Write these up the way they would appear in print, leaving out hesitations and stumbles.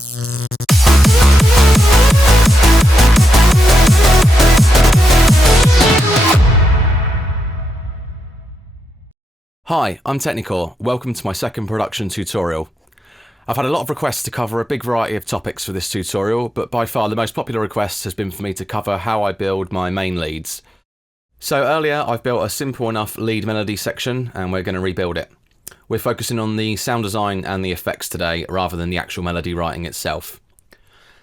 Hi, I'm Technikore. Welcome to my second production tutorial. I've had a lot of requests to cover a big variety of topics for this tutorial, but by far the most popular request has been for me to cover how I build my main leads. So earlier I've built a simple enough lead melody section and we're going to rebuild it. We're focusing on the sound design and the effects today rather than the actual melody writing itself.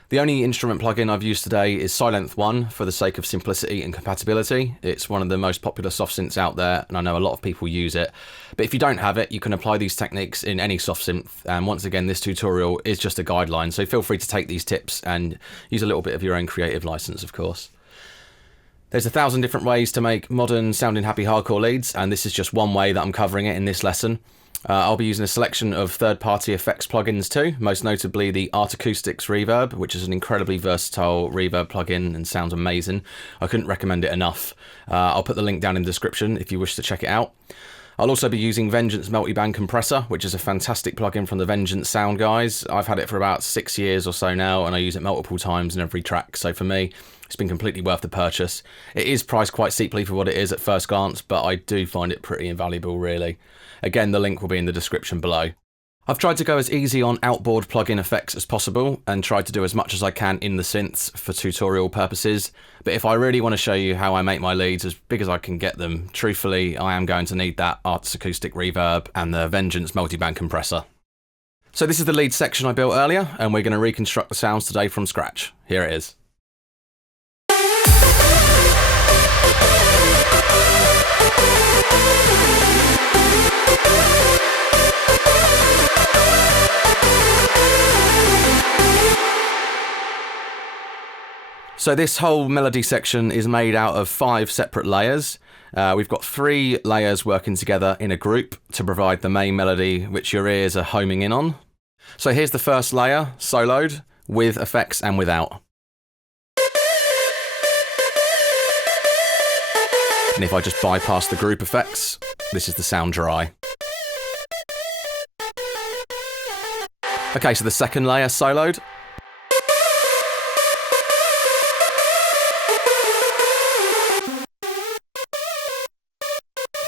The only instrument plugin I've used today is Silent 1 for the sake of simplicity and compatibility. It's one of the most popular soft synths out there and I know a lot of people use it. But if you don't have it, you can apply these techniques in any soft synth. And once again, this tutorial is just a guideline, so feel free to take these tips and use a little bit of your own creative license, of course. There's 1,000 different ways to make modern sounding happy hardcore leads, and this is just one way that I'm covering it in this lesson. I'll be using a selection of third-party effects plugins too, most notably the Art Acoustics Reverb, which is an incredibly versatile reverb plugin and sounds amazing. I couldn't recommend it enough. I'll put the link down in the description if you wish to check it out. I'll also be using Vengeance Multiband Compressor, which is a fantastic plugin from the Vengeance sound guys. I've had it for about 6 years or so now, and I use it multiple times in every track, so for me, it's been completely worth the purchase. It is priced quite steeply for what it is at first glance, but I do find it pretty invaluable, really. Again, the link will be in the description below. I've tried to go as easy on outboard plugin effects as possible and tried to do as much as I can in the synths for tutorial purposes, but if I really want to show you how I make my leads as big as I can get them, truthfully, I am going to need that Art Acoustic Reverb and the Vengeance Multiband Compressor. So this is the lead section I built earlier, and we're going to reconstruct the sounds today from scratch. Here it is. So this whole melody section is made out of 5 separate layers. We've got 3 layers working together in a group to provide the main melody which your ears are homing in on. So here's the first layer, soloed, with effects and without. And if I just bypass the group effects, this is the sound dry. Okay, so the second layer, soloed.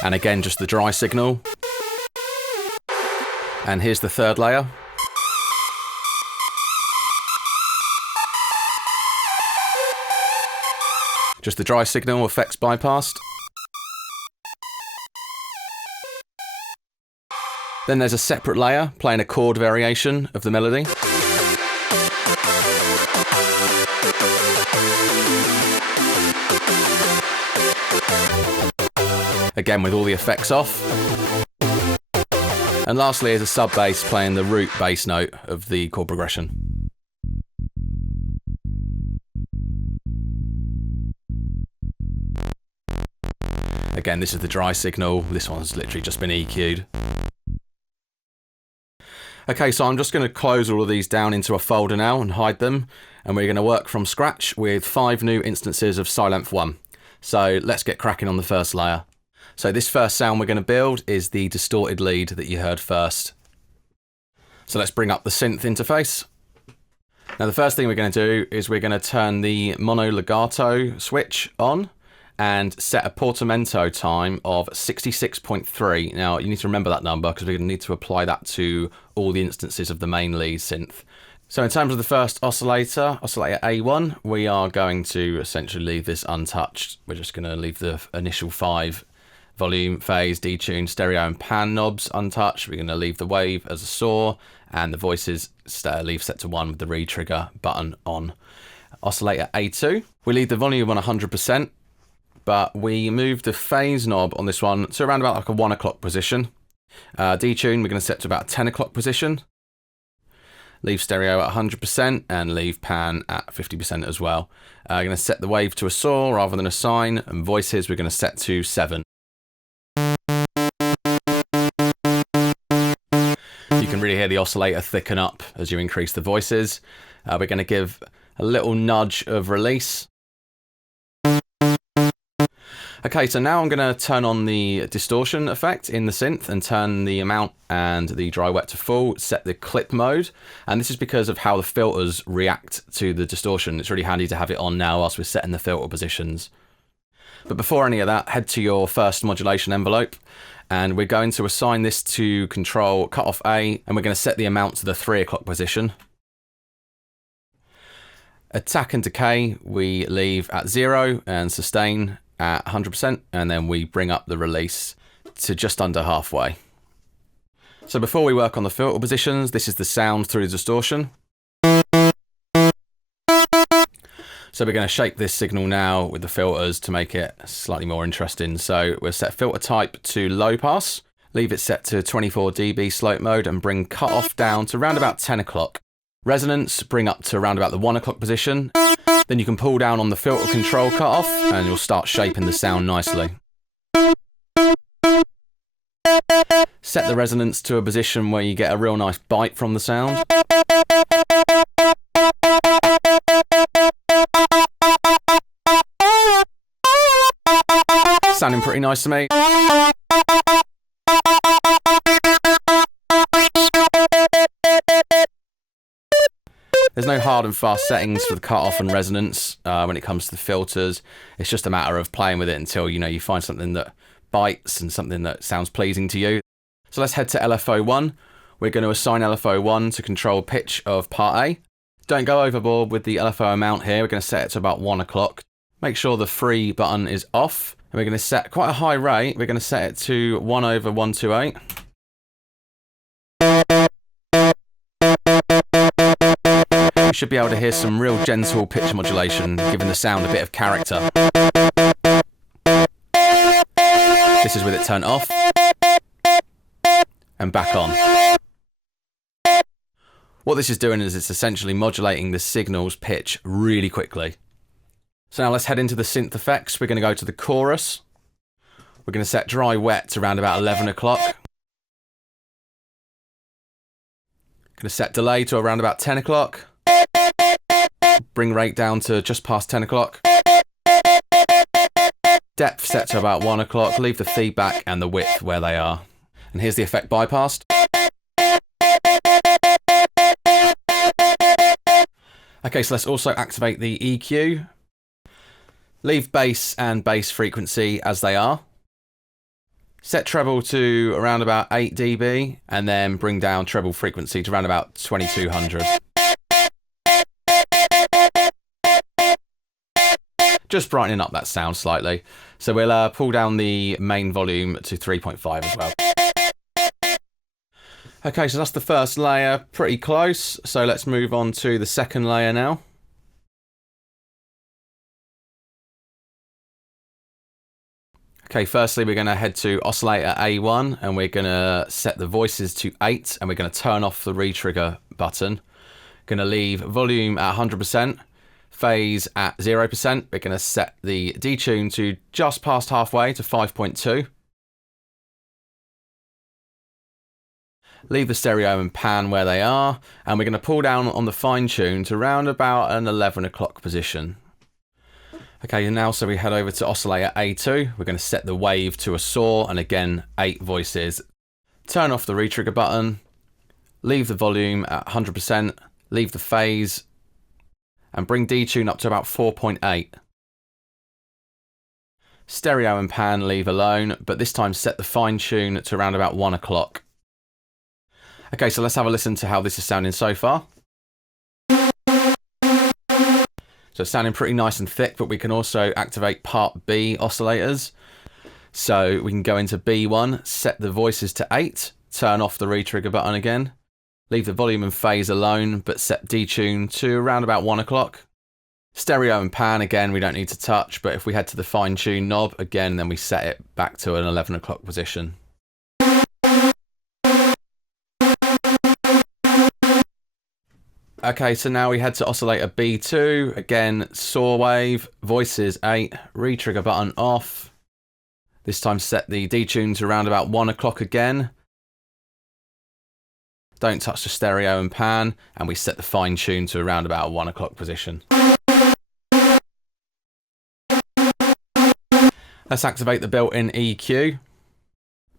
And again, just the dry signal. And here's the third layer. Just the dry signal, effects bypassed. Then there's a separate layer playing a chord variation of the melody. Again with all the effects off. And lastly is a sub bass playing the root bass note of the chord progression. Again, this is the dry signal. This one's literally just been EQ'd. Okay, so I'm just going to close all of these down into a folder now and hide them. And we're going to work from scratch with 5 new instances of Silent 1. So let's get cracking on the first layer. So this first sound we're going to build is the distorted lead that you heard first. So let's bring up the synth interface. Now the first thing we're going to do is we're going to turn the mono legato switch on and set a portamento time of 66.3. Now you need to remember that number because we're going to need to apply that to all the instances of the main lead synth. So in terms of the first oscillator, oscillator A1, we are going to essentially leave this untouched. We're just going to leave the initial 5 volume, phase, detune, stereo and pan knobs untouched. We're going to leave the wave as a saw and the voices leave set to 1 with the re-trigger button on. Oscillator A2, we leave the volume on 100%, but we move the phase knob on this one to around about like a 1 o'clock position. Detune, we're going to set to about 10 o'clock position. Leave stereo at 100% and leave pan at 50% as well. I'm going to set the wave to a saw rather than a sine, and voices we're going to set to 7. You can really hear the oscillator thicken up as you increase the voices. We're going to give a little nudge of release. Okay, so now I'm going to turn on the distortion effect in the synth and turn the amount and the dry wet to full, set the clip mode. And this is because of how the filters react to the distortion. It's really handy to have it on now whilst we're setting the filter positions. But before any of that, head to your first modulation envelope, and we're going to assign this to control cutoff A, and we're going to set the amount to the 3 o'clock position. Attack and decay we leave at 0 and sustain at 100%, and then we bring up the release to just under halfway. So before we work on the filter positions, this is the sound through the distortion. So we're going to shape this signal now with the filters to make it slightly more interesting. So we'll set filter type to low pass, leave it set to 24 dB slope mode, and bring cutoff down to around about 10 o'clock. Resonance bring up to around about the 1 o'clock position. Then you can pull down on the filter control cutoff and you'll start shaping the sound nicely. Set the resonance to a position where you get a real nice bite from the sound. Sounding pretty nice to me. There's no hard and fast settings for the cutoff and resonance when it comes to the filters. It's just a matter of playing with it until you find something that bites and something that sounds pleasing to you. So let's head to LFO1. We're going to assign LFO1 to control pitch of part A. Don't go overboard with the LFO amount here. We're going to set it to about 1 o'clock. Make sure the free button is off. And we're going to set quite a high rate. We're going to set it to 1/128. You should be able to hear some real gentle pitch modulation, giving the sound a bit of character. This is with it turned off and back on. What this is doing is it's essentially modulating the signal's pitch really quickly. So now let's head into the synth effects. We're going to go to the chorus. We're going to set dry wet to around about 11 o'clock. Going to set delay to around about 10 o'clock. Bring rate down to just past 10 o'clock. Depth set to about 1 o'clock. Leave the feedback and the width where they are. And here's the effect bypassed. Okay, so let's also activate the EQ. Leave bass and bass frequency as they are. Set treble to around about 8 dB and then bring down treble frequency to around about 2200. Just brightening up that sound slightly. So we'll pull down the main volume to 3.5 as well. Okay, so that's the first layer, pretty close. So let's move on to the second layer now. Okay, firstly, we're going to head to oscillator A1 and we're going to set the voices to 8 and we're going to turn off the retrigger button. Going to leave volume at 100%, phase at 0%. We're going to set the detune to just past halfway to 5.2. Leave the stereo and pan where they are, and we're going to pull down on the fine tune to round about an 11 o'clock position. Okay, and now so we head over to oscillator A2. We're going to set the wave to a saw, and again 8 voices. Turn off the retrigger button, leave the volume at 100%, leave the phase, and bring detune up to about 4.8. Stereo and pan leave alone, but this time set the fine tune to around about 1 o'clock. Okay, so let's have a listen to how this is sounding so far. So it's sounding pretty nice and thick, but we can also activate part B oscillators. So we can go into B1, set the voices to 8, turn off the retrigger button again, leave the volume and phase alone, but set detune to around about 1 o'clock. Stereo and pan, again, we don't need to touch, but if we head to the fine tune knob, again, then we set it back to an 11 o'clock position. Okay, so now we head to oscillator B2, again, saw wave, voices 8, retrigger button off. This time set the detune to around about 1 o'clock again. Don't touch the stereo and pan, and we set the fine tune to around about 1 o'clock position. Let's activate the built-in EQ.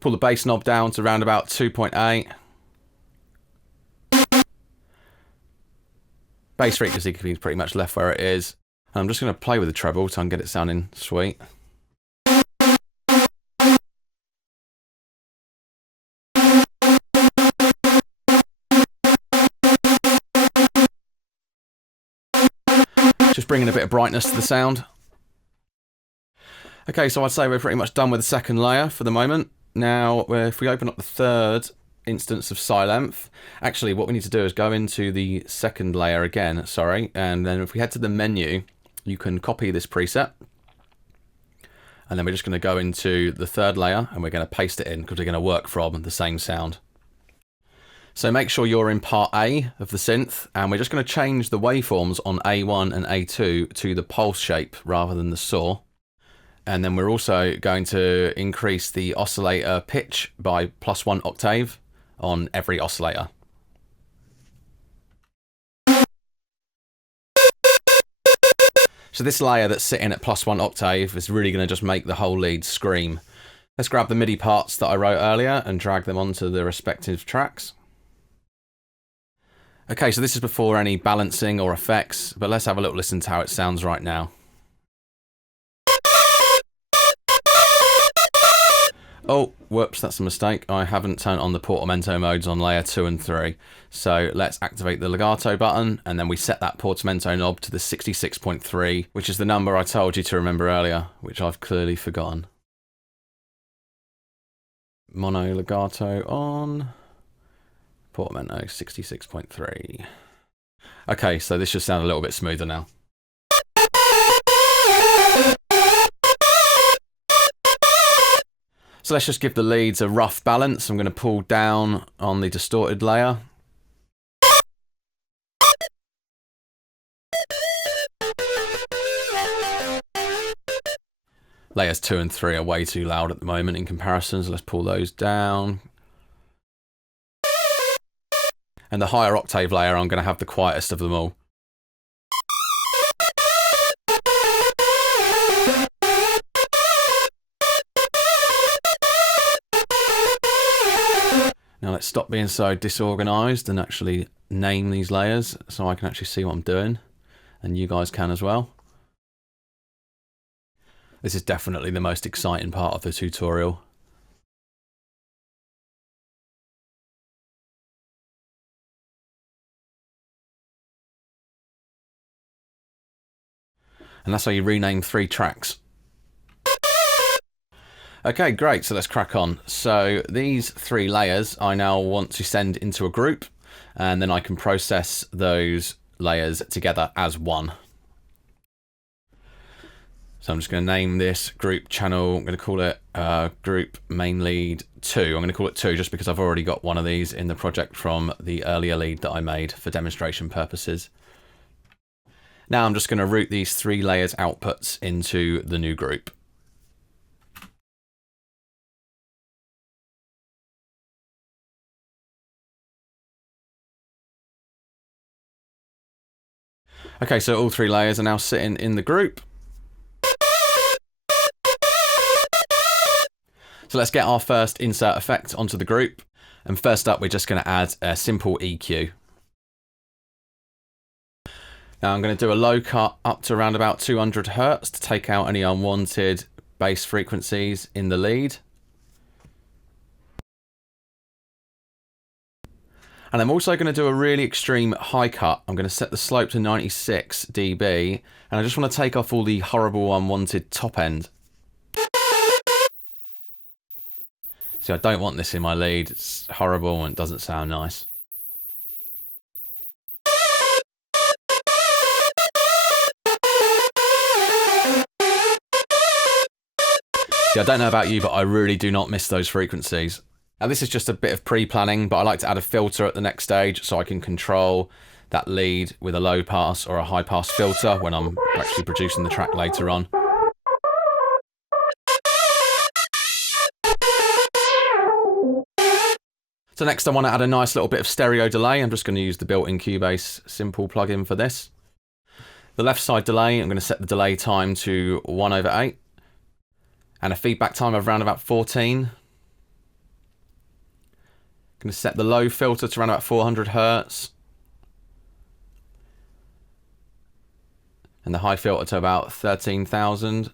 Pull the bass knob down to around about 2.8. Bass frequency can be pretty much left where it is. And I'm just going to play with the treble to get it sounding sweet. Just bringing a bit of brightness to the sound. Okay, so I'd say we're pretty much done with the second layer for the moment. Now, if we open up the third instance of Silence, actually what we need to do is go into the second layer again, and then if we head to the menu, you can copy this preset. And then we're just going to go into the third layer and we're going to paste it in because we're going to work from the same sound. So make sure you're in part A of the synth, and we're just going to change the waveforms on A1 and A2 to the pulse shape rather than the saw. And then we're also going to increase the oscillator pitch by +1 octave on every oscillator. So this layer that's sitting at +1 octave is really going to just make the whole lead scream. Let's grab the MIDI parts that I wrote earlier and drag them onto the respective tracks. Okay, so this is before any balancing or effects, but let's have a little listen to how it sounds right now. Oh, whoops, that's a mistake. I haven't turned on the portamento modes on layer 2 and 3. So let's activate the legato button, and then we set that portamento knob to the 66.3, which is the number I told you to remember earlier, which I've clearly forgotten. Mono legato on. Portamento 66.3. Okay, so this should sound a little bit smoother now. So let's just give the leads a rough balance. I'm going to pull down on the distorted layer. Layers 2 and 3 are way too loud at the moment in comparison, so let's pull those down. And the higher octave layer, I'm going to have the quietest of them all. Now let's stop being so disorganized and actually name these layers so I can actually see what I'm doing, and you guys can as well. This is definitely the most exciting part of the tutorial. And that's how you rename 3 tracks. Okay, great, so let's crack on. So these 3 layers I now want to send into a group, and then I can process those layers together as one. So I'm just going to name this group channel. I'm going to call it group main lead 2. I'm going to call it 2 just because I've already got one of these in the project from the earlier lead that I made for demonstration purposes. Now I'm just going to route these 3 layers outputs into the new group. Okay, so all 3 layers are now sitting in the group. So let's get our first insert effect onto the group. And first up, we're just going to add a simple EQ. Now I'm going to do a low cut up to around about 200 Hertz to take out any unwanted bass frequencies in the lead. And I'm also going to do a really extreme high cut. I'm going to set the slope to 96 dB, and I just want to take off all the horrible unwanted top end. See, I don't want this in my lead. It's horrible and it doesn't sound nice. See, I don't know about you, but I really do not miss those frequencies. Now this is just a bit of pre-planning, but I like to add a filter at the next stage so I can control that lead with a low pass or a high pass filter when I'm actually producing the track later on. So next I want to add a nice little bit of stereo delay. I'm just going to use the built-in Cubase simple plugin for this. The left side delay, I'm going to set the delay time to 1/8. and a feedback time of around about 14. I'm going to set the low filter to around about 400 Hertz. And the high filter to about 13,000.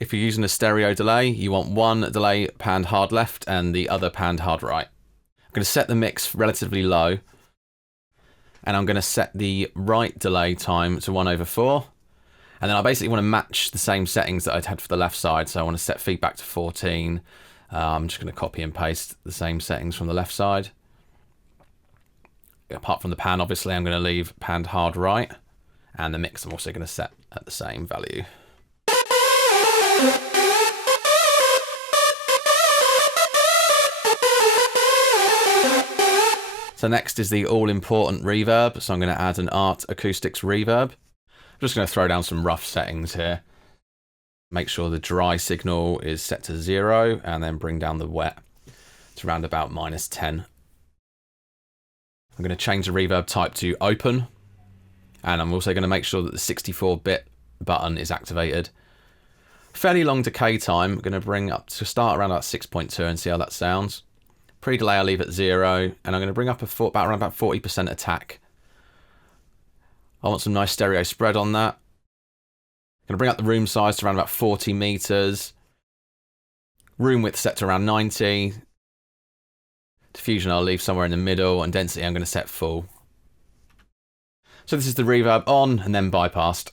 If you're using a stereo delay, you want one delay panned hard left and the other panned hard right. I'm going to set the mix relatively low. And I'm going to set the right delay time to 1/4. And then I basically want to match the same settings that I'd had for the left side. So I want to set feedback to 14. I'm just going to copy and paste the same settings from the left side. Apart from the pan, obviously, I'm going to leave panned hard right. And the mix I'm also going to set at the same value. So next is the all-important reverb. So I'm going to add an Art Acoustics reverb. I'm just going to throw down some rough settings here. Make sure the dry signal is set to 0 and then bring down the wet to around about -10. I'm going to change the reverb type to open. And I'm also going to make sure that the 64-bit button is activated. Fairly long decay time. I'm going to bring up to start around about 6.2 and see how that sounds. Pre-delay I'll leave at 0, and I'm going to bring up around about 40% attack. I want some nice stereo spread on that. I'm going to bring up the room size to around about 40 meters. Room width set to around 90. Diffusion I'll leave somewhere in the middle, and density I'm going to set full. So this is the reverb on and then bypassed.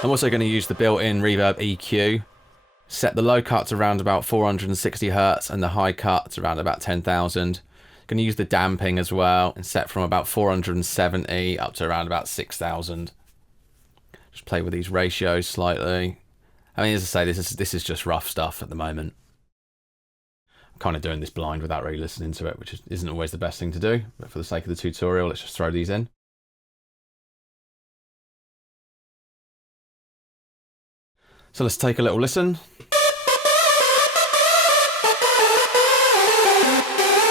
I'm also going to use the built-in reverb EQ. Set the low cut to around about 460 Hertz and the high cut to around about 10,000. Going to use the damping as well and set from about 470 up to around about 6,000. Just play with these ratios slightly. I mean, as I say, this is just rough stuff at the moment. I'm kind of doing this blind without really listening to it, which isn't always the best thing to do. But for the sake of the tutorial, let's just throw these in. So let's take a little listen.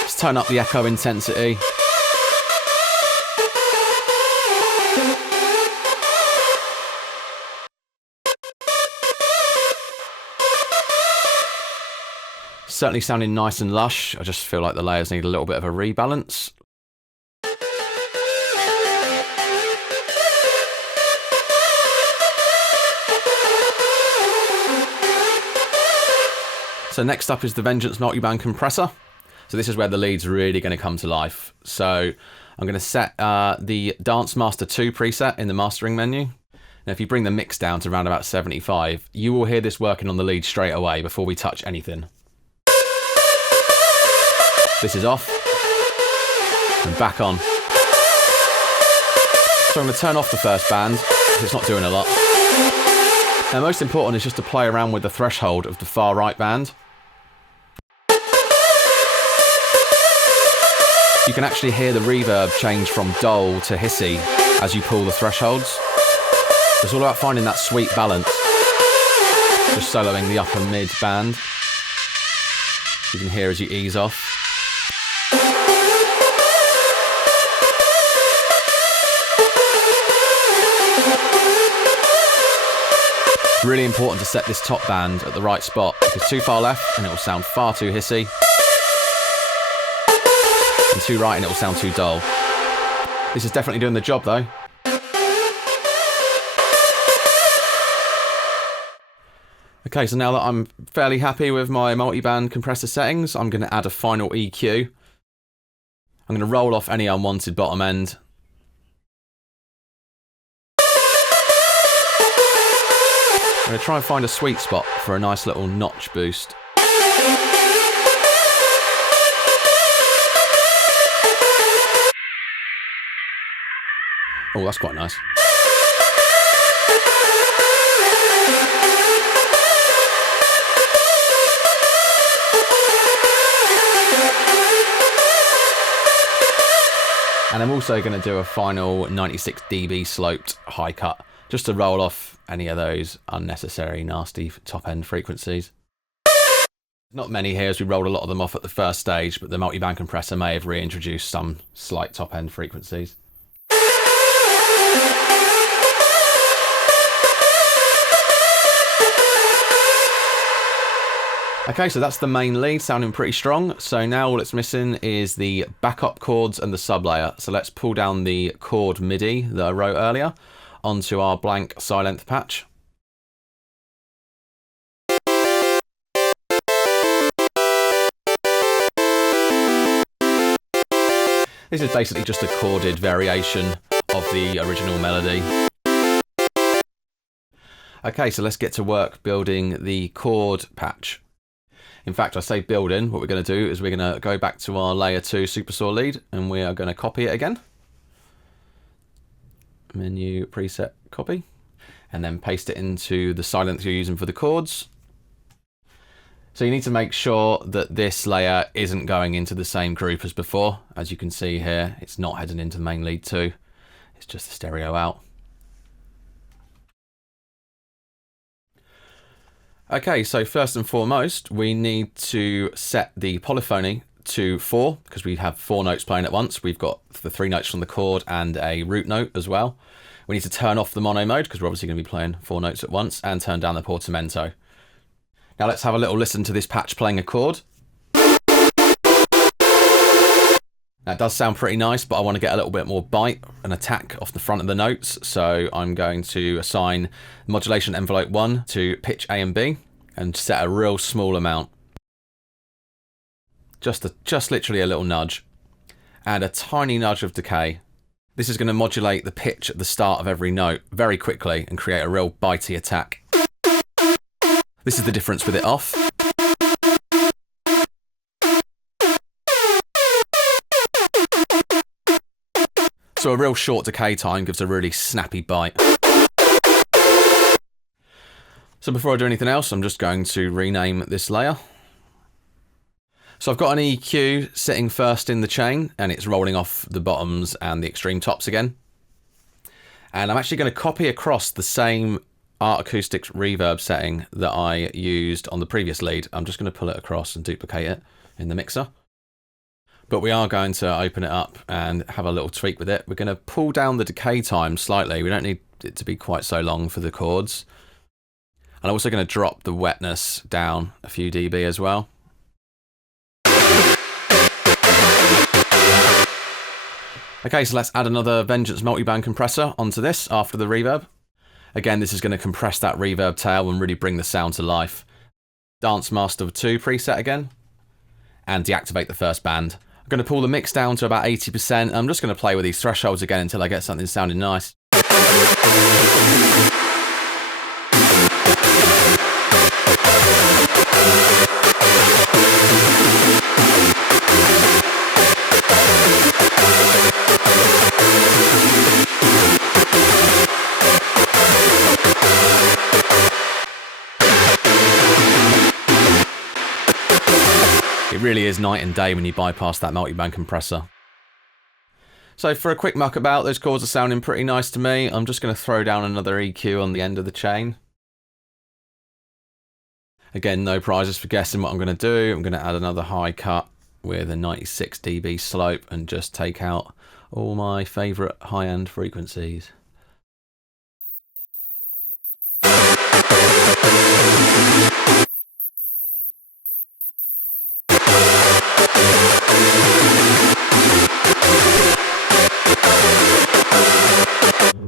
Let's turn up the echo intensity. Certainly sounding nice and lush. I just feel like the layers need a little bit of a rebalance. So next up is the Vengeance multiband compressor. So this is where the lead's really going to come to life. So I'm going to set the Dance Master 2 preset in the mastering menu. Now if you bring the mix down to around about 75, you will hear this working on the lead straight away before we touch anything. This is off and back on. So I'm going to turn off the first band because it's not doing a lot. Now most important is just to play around with the threshold of the far right band. You can actually hear the reverb change from dull to hissy as you pull the thresholds. It's all about finding that sweet balance. Just soloing the upper mid band. You can hear as you ease off. Really important to set this top band at the right spot because too far left and it will sound far too hissy. And too right and it will sound too dull. This is definitely doing the job though. Okay, so now that I'm fairly happy with my multiband compressor settings, I'm going to add a final EQ. I'm going to roll off any unwanted bottom end. I'm going to try and find a sweet spot for a nice little notch boost. Oh, that's quite nice. And I'm also going to do a final 96 dB sloped high cut, just to roll off any of those unnecessary, nasty top end frequencies. Not many here as we rolled a lot of them off at the first stage, but the multiband compressor may have reintroduced some slight top end frequencies. Okay, so that's the main lead, sounding pretty strong. So now all it's missing is the backup chords and the sub layer. So let's pull down the chord MIDI that I wrote earlier onto our blank silent patch. This is basically just a chorded variation of the original melody. Okay, so let's get to work building the chord patch. In fact, I say building, what we're going to do is we're going to go back to our layer 2 supersaw lead and we are going to copy it again. Menu, preset, copy. And then paste it into the silence you're using for the chords. So you need to make sure that this layer isn't going into the same group as before. As you can see here, it's not heading into the main lead 2. It's just a stereo out. Okay, so first and foremost, we need to set the polyphony to 4 because we have 4 notes playing at once. We've got the 3 notes from the chord and a root note as well. We need to turn off the mono mode because we're obviously going to be playing 4 notes at once, and turn down the portamento. Now let's have a little listen to this patch playing a chord. Now it does sound pretty nice, but I want to get a little bit more bite and attack off the front of the notes. So I'm going to assign modulation envelope 1 to pitch A and B and set a real small amount. Just literally a little nudge. And a tiny nudge of decay. This is going to modulate the pitch at the start of every note very quickly and create a real bitey attack. This is the difference with it off. So a real short decay time gives a really snappy bite. So before I do anything else, I'm just going to rename this layer. So I've got an EQ sitting first in the chain, and it's rolling off the bottoms and the extreme tops again. And I'm actually going to copy across the same Art Acoustics reverb setting that I used on the previous lead. I'm just going to pull it across and duplicate it in the mixer. But we are going to open it up and have a little tweak with it. We're going to pull down the decay time slightly. We don't need it to be quite so long for the chords. And I'm also going to drop the wetness down a few dB as well. Okay, so let's add another Vengeance multiband compressor onto this after the reverb. Again, this is going to compress that reverb tail and really bring the sound to life. Dance Master 2 preset again. And deactivate the first band. I'm going to pull the mix down to about 80%. I'm just going to play with these thresholds again until I get something sounding nice. It really is night and day when you bypass that multiband compressor. So for a quick muck about, those chords are sounding pretty nice to me. I'm just going to throw down another EQ on the end of the chain. Again, no prizes for guessing what I'm going to do. I'm going to add another high cut with a 96 dB slope and just take out all my favourite high-end frequencies.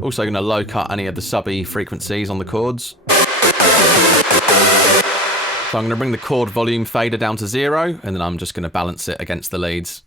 Also going to low cut any of the subby frequencies on the chords. So I'm going to bring the chord volume fader down to 0, and then I'm just going to balance it against the leads.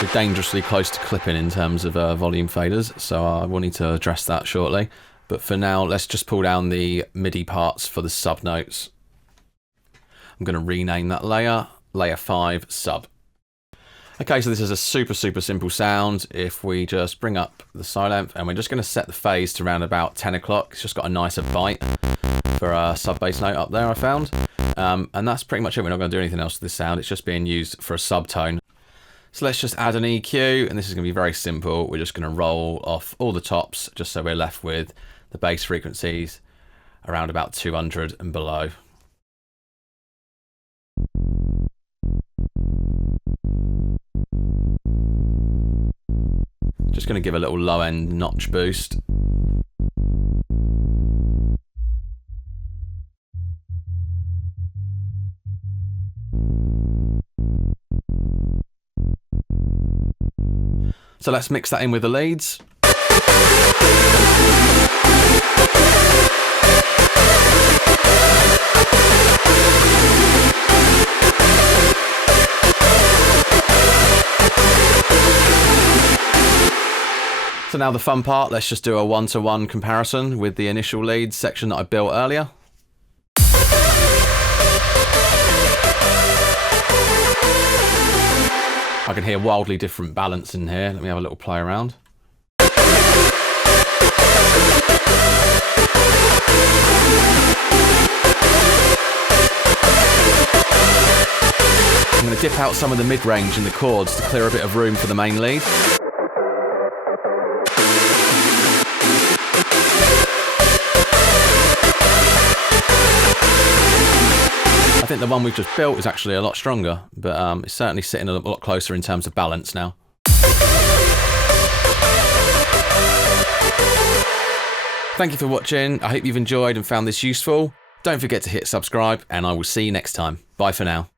We're dangerously close to clipping in terms of volume faders, so I will need to address that shortly. But for now, let's just pull down the MIDI parts for the sub notes. I'm going to rename that layer, layer 5 sub. Okay, so this is a super simple sound. If we just bring up the silent, and we're just going to set the phase to around about 10 o'clock. It's just got a nicer bite for a sub bass note up there, I found. And that's pretty much it. We're not going to do anything else to this sound. It's just being used for a subtone. So let's just add an EQ, and this is going to be very simple. We're just going to roll off all the tops just so we're left with the bass frequencies around about 200 and below. Just going to give a little low end notch boost. So let's mix that in with the leads. So now the fun part, let's just do a one-to-one comparison with the initial leads section that I built earlier. I can hear wildly different balance in here. Let me have a little play around. I'm going to dip out some of the mid-range in the chords to clear a bit of room for the main lead. I think the one we've just built is actually a lot stronger, but it's certainly sitting a lot closer in terms of balance now. Thank you for watching. I hope you've enjoyed and found this useful. Don't forget to hit subscribe, and I will see you next time. Bye for now.